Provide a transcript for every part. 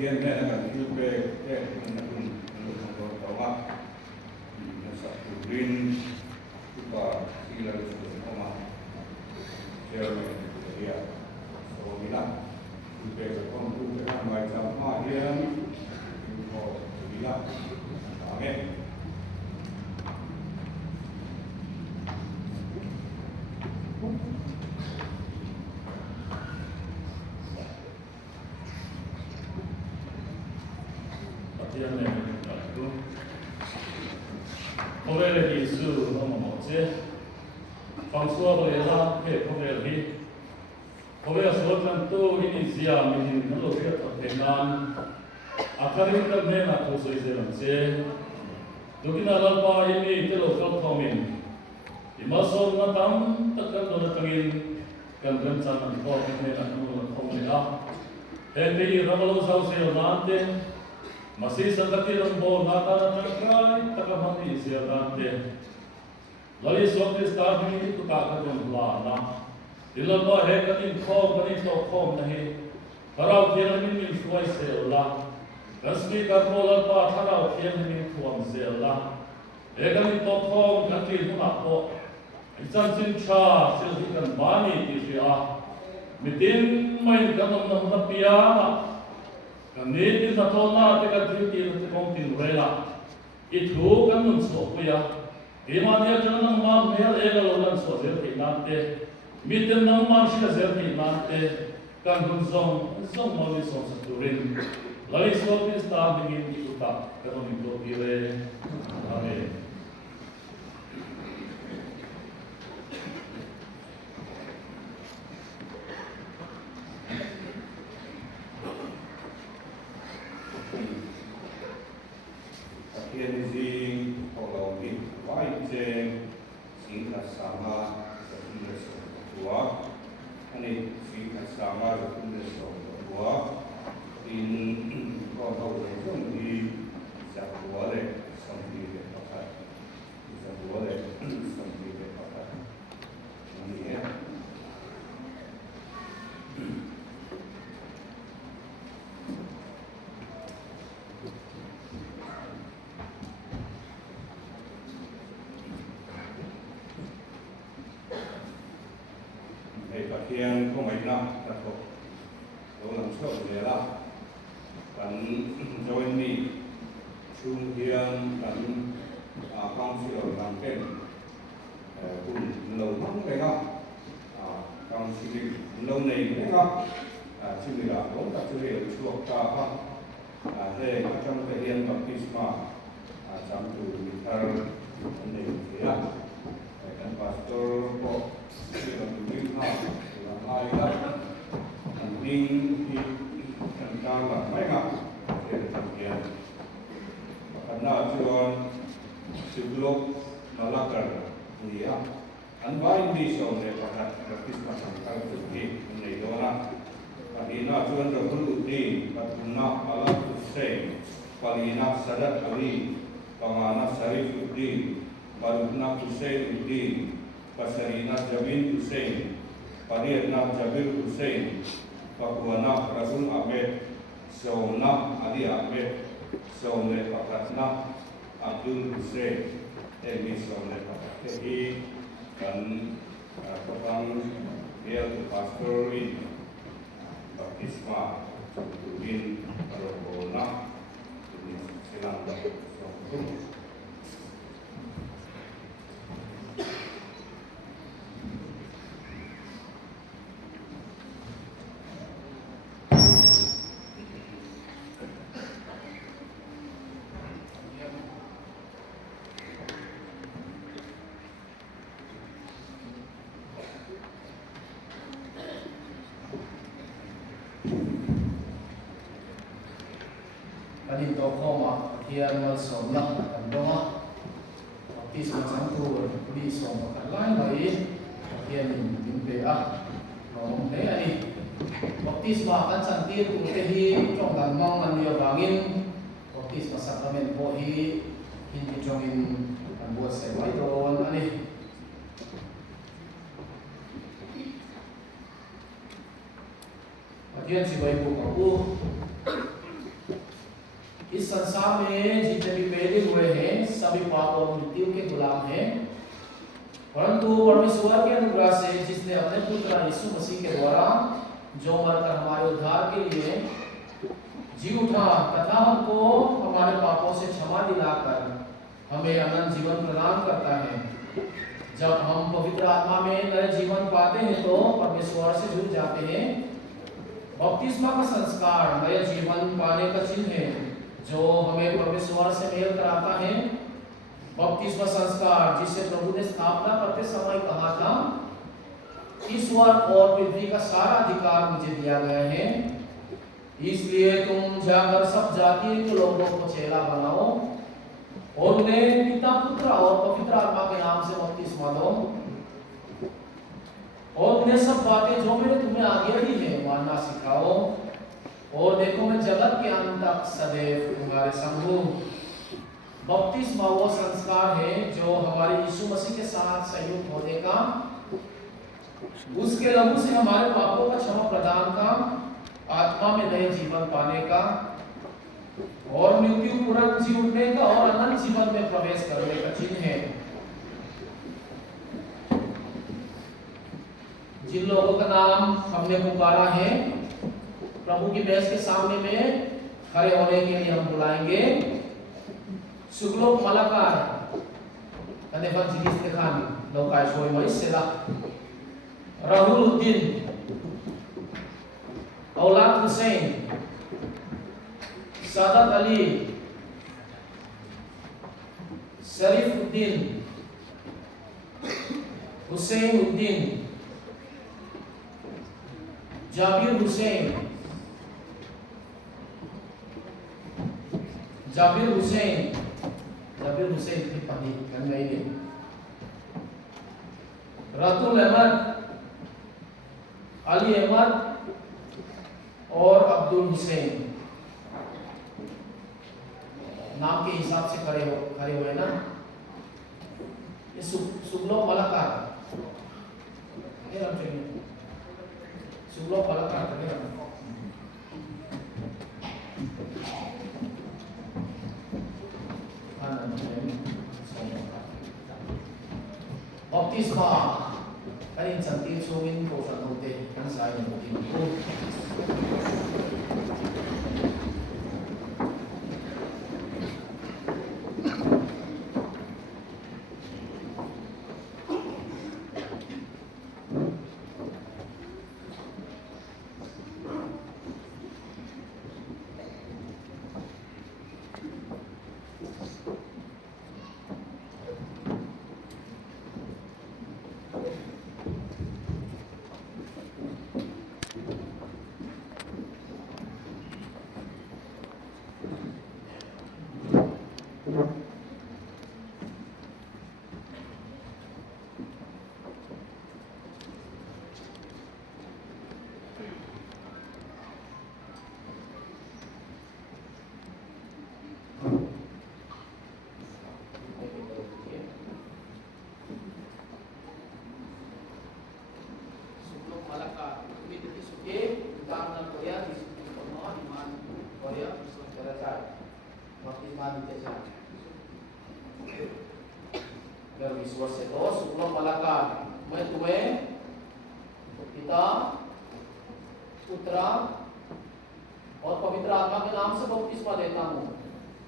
thiên này là cần yêu về để mình cũng đó mà nó sẽ chủ liên và khi là được không mà theo mình thì số đi làm về con cũng sẽ làm bài tập hoa hiên họ đi làm nghe Hôm nay là kỳ sự nó một chiếc phong xua của người ta để không về đi. Hôm nay là số lần tu Indonesia mình nó lột việc ở Việt Nam. Akhirin kan nên là tu soi soi làm xe. Lúc kia là ba ini itu lột câu thọ mình. Imasol na tam tất cả đồ là tagin kan kan san ang thọ nên là nó không nên á. Hẹn đi ra bao lâu sau nante. Masih sakati rambo nata terkai takamati siadante. Lali sokti stadi itu takkan lana. Dilamba he kanin khom kanin to khom nahi. Tharau thian min suai sela. Kasmi karmola pa tharau thian min thuam sela. He kanin to khom kanin na po. Isan sin cha sil hikan bani ti sia. Mitin main kanom nam tapia. Nên tin là thôn na cái thứ kia là công tin về là ít thu cái nguồn số của ya thì mà nếu cho nó mà nếu là cái nguồn số dễ thì nát thế mình tin nó mà sẽ dễ thì nát thế cái nguồn số mà đi số sự rin lấy số thì ta mình đi tụ tập cái đó mình tốt đi về amen. Hiện gì họ lâu đi vài chế xin là sama rồi cũng là số của anh ấy xin là sama rồi cũng là số của in có đâu để dùng đi giả của đấy xong đi để học tập giả của đấy xong đi để học tập như thế hiện không mấy năm đặt cột đâu làm sao để làm cần cho anh đi trung hiện cần công sự làm cái cùng lâu lắm cái đó công sự lâu này cái đó chứ người là cũng tập trung để chuộc cho con để trong thời gian baptisma trong từ thờ này thế ạ cần pastor có sự làm như nào ai đó ninh thì thành ra là mấy ngọc để thực hiện và nào cho sự lúc nó là cần gì á anh vay đi sau này và đặt cái mà thành công thực hiện này đó là và đi nào cho anh được phân đi và cùng nào mà là thực sự và đi nào sẽ đặt đi và mà nó sẽ đi và lúc nào thực sự đi và sẽ đi nào jabin thực sự Pariat nam Jabir Hussein, Pakua nam Rasul Ahmed, Sau nam Ali Ahmed, Sau ne Pakat nam Abdul Hussein, Emi Sau ne Pakat Kehi, dan Kapang Biar Pastor in Baptisma, Tudin Arobona, ini silang Sau Kanin to koma kian mal som na kan donga pi som sang tu pi som kan lai mai kian min pe a no ne ani baptisma kan san tin ku te hi trong dan mang man yo bangin baptisma sakrament po hi hin ti trong in kan buat se wai don ani kian si bai ku ka u इस संसार में जितने भी पैदा हुए हैं सभी पाप और मृत्यु के गुलाम हैं, परंतु परमेश्वर के अनुग्रह से जिसने अपने पुत्र यीशु मसीह के द्वारा जो मरकर हमारे उद्धार के लिए जी उठा तथा हमको हमारे पापों से क्षमा दिलाकर हमें अनंत जीवन प्रदान करता है। जब हम पवित्र आत्मा में नए जीवन पाते हैं तो परमेश्वर से जुड़ जाते हैं। बपतिस्मा का संस्कार नए जीवन पाने का चिन्ह है जो हमें परमेश्वर से मेल कराता है। बपतिस्मा संस्कार जिसे प्रभु ने स्थापना करते समय कहा था, ईश्वर और पृथ्वी का सारा अधिकार मुझे दिया गया है, इसलिए तुम जाकर सब जातियों के लोगों को चेला बनाओ और उन्हें पिता पुत्र और पवित्र आत्मा के नाम से बपतिस्मा दो और उन्हें सब बातें जो मैंने तुम्हें आज्ञा दी है मानना सिखाओ, और देखो मैं जगत के अंत तक सदैव तुम्हारे संग हूं। बपतिस्मा वो संस्कार है जो हमारे यीशु मसीह के साथ संयुक्त होने का, उसके लहू से हमारे पापों का क्षमा प्रदान का, आत्मा में नए जीवन पाने का और मृत्यु पूर्ण जी उठने का और अनंत जीवन में प्रवेश करने का चिन्ह है। जिन लोगों का नाम हमने पुकारा है प्रभु की बेंच के सामने में खड़े होने के लिए हम बुलाएंगे। Suglok Malakar, an evangelist kami, Lokai Shoy Maisela, Rahuluddin, Aulad Hussein, Sadat Ali, Sharifuddin, Husseinuddin, Jabir Hussein, Jabir Hussein की पत्नी कहने गई है, रतुल अहमद, अली अहमद और अब्दुल हुसैन। नाम के हिसाब से खड़े हुए ना, ये सुगलो मलाकार, ये नाम चाहिए, सुगलो मलाकार करेगा। Baptisma kanin santin suwin ko sa note kan sa inyo dito.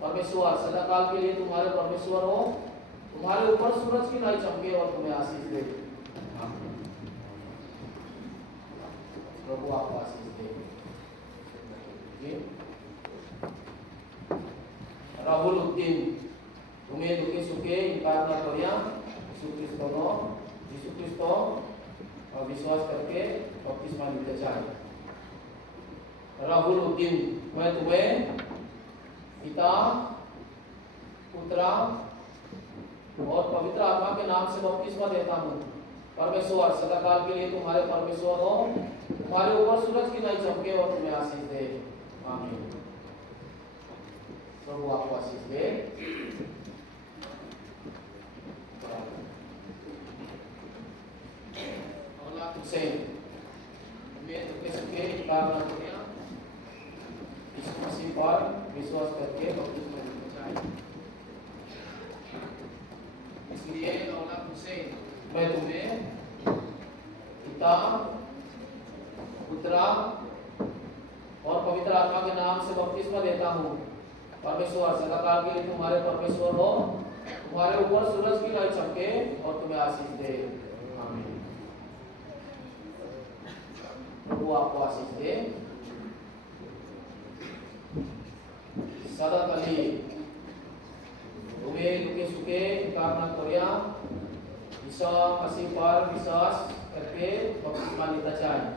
परमेश्वर सदाकाल के लिए तुम्हारे परमेश्वर हो, तुम्हारे ऊपर सूरज की नाई चमके और तुम्हें आशीष दे। प्रभु आपको आशीष दे। राहुलुद्दीन, तुम्हें दुखे सुखे इनकार न करिया, यीशु क्रिस्तो और विश्वास करके बपतिस्मा लेते जाए। राहुलुद्दीन, मैं तुम्हें पिता पुत्र और पवित्र आत्मा के नाम से बपतिस्मा देता हूँ। परमेश्वर सदाकाल के लिए तुम्हारे परमेश्वर हो, तुम्हारे ऊपर सूरज की नाई चमके और तुम्हें आशीष दे। आमीन। प्रभु आपको आशीष दे। औलाद हुसैन, मैं तुमके सुखे इनकार न करिया, यीशु मसीह पर विश्वास करके बपतिस्मा लेना चाहे। इसलिए औलाद हुसैन, मैं तुम्हें पिता, पुत्र और पवित्र आत्मा के नाम से बपतिस्मा देता हूँ। परमेश्वर सदाकाल के लिए तुम्हारे परमेश्वर हो, तुम्हारे ऊपर सूरज की लाइट चमके और तुम्हें आशीष दे। आमीन। प्रभु आपको आशीष दे। सदाकाली तुम्हें दुखे सुखे कामना कोरिया ईसा मसीह पर विश्वास करके बपतिस्मा लेना चाहिए।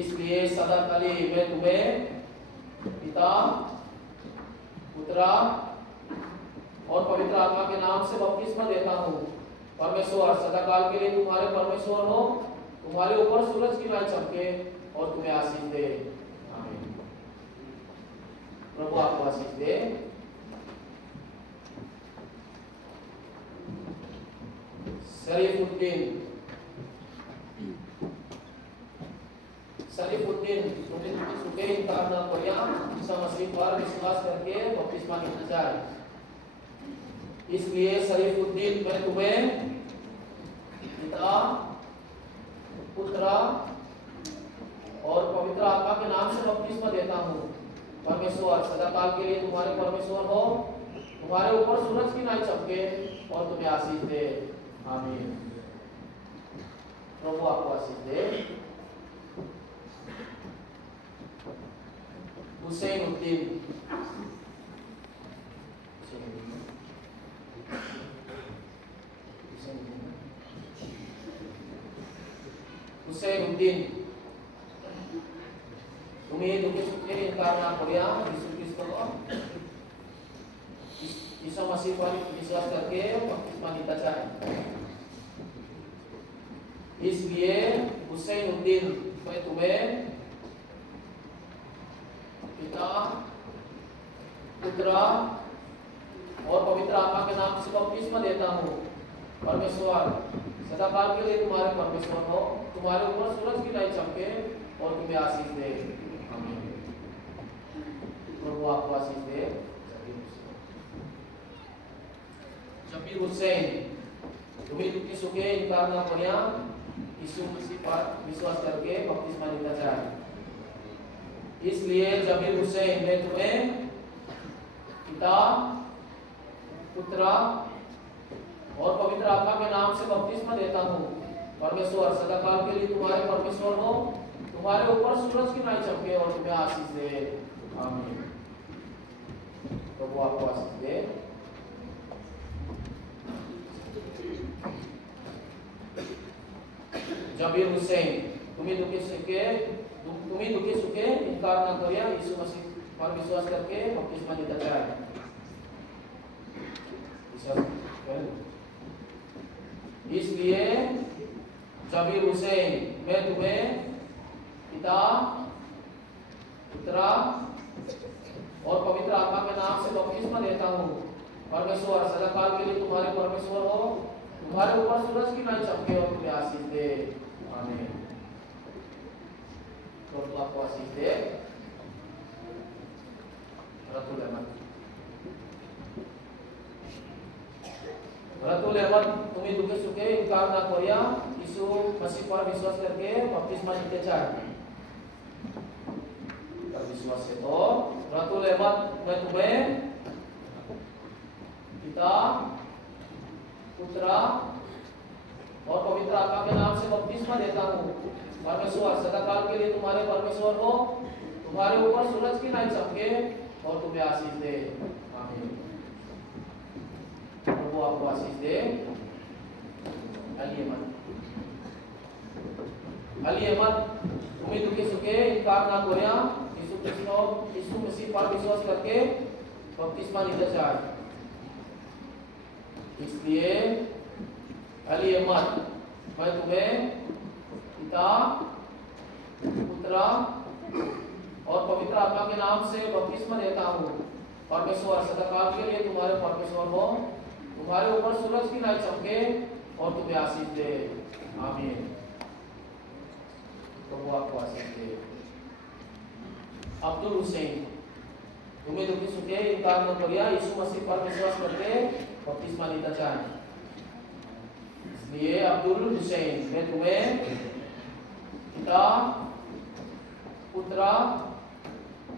इसलिए सदाकाली मैं तुम्हें पिता, पुत्र और पवित्र आत्मा के नाम से बपतिस्मा देता हूँ। परमेश्वर सदाकाल के लिए तुम्हारे परमेश्वर हो, तुम्हारे ऊपर सूरज की लाइट चमके और तुम्हें आशीष दे। आमीन। प्रभु आपको आशीष दे। शरीफुद्दीन तुम्हें सुखे इंतजार कोरिया ईसा मसीह पर विश्वास करके बपतिस्मा लेना चाहिए। इसलिए शरीफुद्दीन मैं तुम्हें पिता, पुत्र और पवित्र आत्मा के नाम से बपतिस्मा देता हूँ। परमेश्वर सदाकाल के लिए तुम्हारे परमेश्वर हो, तुम्हारे ऊपर सूरज की लाइट चमके और तुम्हें आशीष दे। आमीन। प्रभु आपको आशीष दे। हुसैनुद्दीन तुम्हें दुखे सुखे इनकार ना कोरिया यीशु क्रिस्त को ईसा मसीह पर विश्वास करके बपतिस्मा लेना चाहिए। इसलिए हुसैनुद्दीन मैं तुम्हें पिता, पुत्र और पवित्र आत्मा के नाम से बपतिस्मा देता हूँ। परमेश्वर सदाकाल के लिए तुम्हारे परमेश्वर हो, तुम्हारे ऊपर सूरज की लाइट चमके और तुम्हें आशीष दे। आमीन। प्रभु आपको आशीष दे। जबीर हुसैन तुम्हें दुखी सुखे इनकार ना कोरिया यीशु मसीह पर विश्वास करके बपतिस्मा लेना चाहिए। इसलिए जबीर हुसैन मैं तुम्हें पिता, पुत्र और पवित्र आत्मा के नाम से बपतिस्मा देता हूँ। परमेश्वर सदाकाल के लिए तुम्हारे परमेश्वर हो, तुम्हारे ऊपर सूरज की लाइट चमके और तुम्हें आशीष दे। आमीन। प्रभु आपको आशीष दे। जबीर हुसैन तुम्हें दुखे सुखे इनकार ना करिया यीशु मसीह पर विश्वास करके बपतिस्मा लेना चाहिए। इसलिए जबीर हुसैन मैं तुम्हें पिता, पुत्र और पवित्र आत्मा के नाम से बपतिस्मा देता हूँ। परमेश्वर सदाकाल के लिए तुम्हारे परमेश्वर हो, तुम्हारे ऊपर सूरज की लाइट चमके और तुम्हें आशीष दे। आमीन। प्रभु आपको आशीष दे। रतुल अहमद तुम्हें दुखे सुखे इनकार ना कोरिया यीशु मसीह पर विश्वास करके बपतिस्मा लेते चाहिए। विश्वास है तो रतुल अहमद मैं तुम्हें पिता, पुत्र और पवित्र आत्मा के नाम से बपतिस्मा देता हूँ। परमेश्वर सदाकाल के लिए तुम्हारे परमेश्वर हो, तुम्हारे ऊपर सूरज की लाइट चमके और तुम्हें आशीष दे। आमीन। प्रभु आपको आशीष दे। अली अहमद तुम्हें दुखे सुखे इनकार ना कोरिया यीशु मसीह पर विश्वास करके बपतिस्मा लेना चाहिए। इसलिए अली अहमद मैं तुम्हें पिता, पुत्र और पवित्र आत्मा के नाम से बपतिस्मा देता हूँ। परमेश्वर सदाकाल के लिए तुम्हारे परमेश्वर हो, तुम्हारे ऊपर सूरज की लाइट चमके और तुम्हें आशीष दे। आमीन। प्रभु आपको आशीष दे। अब्दुल हुसैन तुम्हें दुखी सुखे इनकार न करिया यीशु मसीह पर विश्वास करके बपतिस्मा लेना चाहे। इसलिए अब्दुल हुसैन मैं तुम्हें पिता पुत्र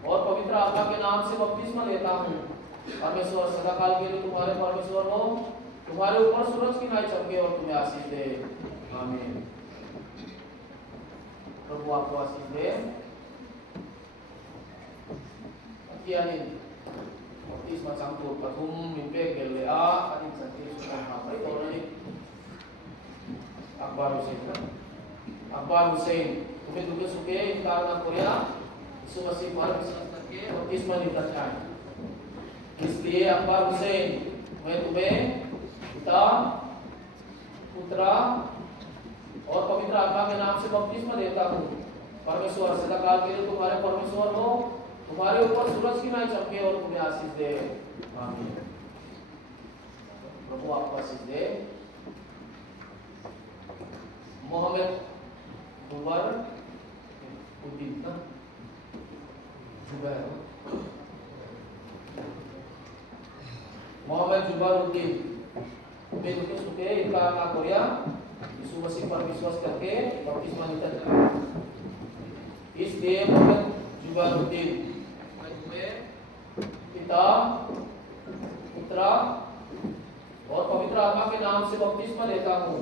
और पवित्र आत्मा के नाम से बपतिस्मा लेता हूँ। परमेश्वर सदाकाल के लिए तुम्हारे परमेश्वर हो, तुम्हारे ऊपर सूरज की नाई चमके और तुम्हें आशीष दे। आमीन। प्रभु आपको आशीष दे। Kianin baptisma campur patum mimpi gelea anin santi sudah apa itu orang ini Akbar Hussein तुम्हें दुखे सुखे इनकार न करिया यीशु मसीह पर विश्वास करके बपतिस्मा लेना चाहे। इसलिए अकबर हुसैन मैं तुम्हें पिता पुत्र और पवित्र आत्मा के नाम से बपतिस्मा देता हूँ। परमेश्वर सदाकाल के लिए तुम्हारे परमेश्वर हो, तुम्हारे ऊपर सूरज की नाई चमके और तुम्हें आशीष दे। आमीन। प्रभु आपको आशीष दे। मोहम्मद जुबैर उद्दीन मोहम्मद जुबैरुद्दीन तुम्हें दुखे सुखे इनकार ना करिया यीशु मसीह पर विश्वास करके बपतिस्मा लेता चाहे। इसलिए मोहम्मद जुबैरुद्दीन पिता पुत्र और पवित्र आत्मा के नाम से बपतिस्मा लेता हूँ।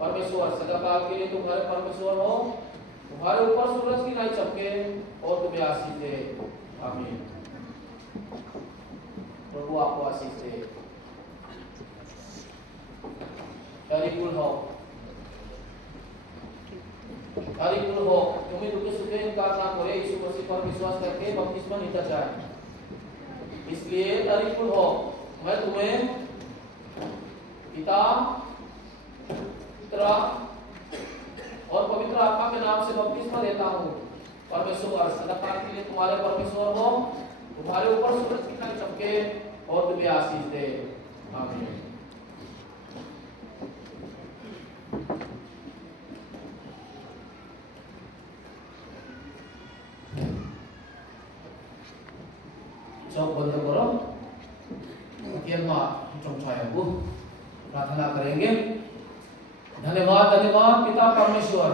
परमेश्वर सदाकाल के लिए तुम्हारे परमेश्वर हो, तुम्हारे ऊपर सूरज की नाई चमके और तुम्हें आशीष दे। आमीन। प्रभु आपको आशीष दे। तारीकुल हो तुम्हें दुखे सुखे इनकार ना करे यीशु मसीह पर विश्वास करके बपतिस्मा लेता चाहे। इसलिए तारीकुल हो मैं तुम्हें पिता पुत्र और पवित्र आत्मा के नाम से बपतिस्मा देता हूँ। परमेश्वर सदाकाल के लिए तुम्हारे परमेश्वर हो, तुम्हारे ऊपर सूरज की नाई चमके और तुम्हें आशीष दे। आमीन। चौक बंद करो। प्रार्थना करेंगे। धन्यवाद धन्यवाद पिता परमेश्वर,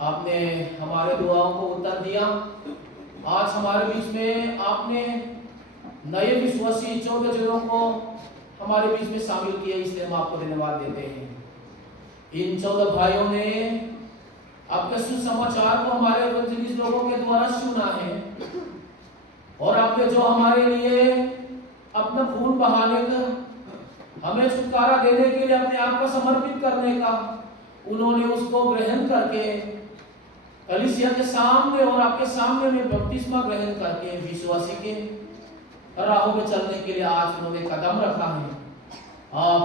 आपने हमारे दुआओं को उत्तर दिया। आज हमारे बीच में आपने नए विश्वासी 14 जनों को हमारे बीच में शामिल किया, इसलिए हम आपको धन्यवाद देते हैं। इन 14 भाइयों ने आपके सुसमाचार को हमारे इवैंजलिस्ट लोगों के द्वारा सुना है और आपने जो हमारे लिए अपना खून बहाने का, हमें छुटकारा देने के लिए अपने आप को समर्पित करने का, उन्होंने उसको ग्रहण करके कलीसिया के सामने और आपके सामने में बपतिस्मा ग्रहण करके विश्वासी के राहों में चलने के लिए आज उन्होंने कदम रखा है। आप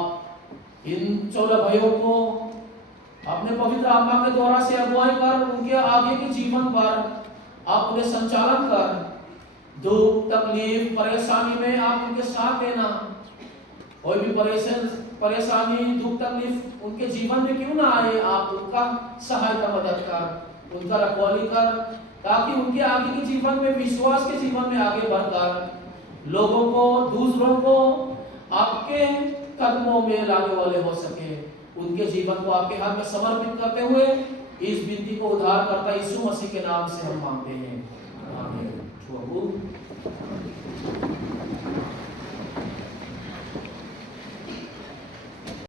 इन 14 भाइयों को अपने पवित्र आत्मा के द्वारा से अगुवाई कर उनके आगे के जीवन पर आप उन्हें संचालन कर, दुख तकलीफ परेशानी में आप उनके साथ देना। कोई भी परेशानी दुख तकलीफ उनके जीवन में क्यों ना आए, आप उनका सहायता मदद कर, उनका रखवाली कर, ताकि उनके आगे के जीवन में, विश्वास के जीवन में आगे बढ़कर लोगों को, दूसरों को आपके कदमों में लाने वाले हो सके। उनके जीवन को आपके हाथ में समर्पित करते हुए इस विनती को उद्धारकर्ता यीशु मसीह के नाम से हम मांगते हैं। आमीन।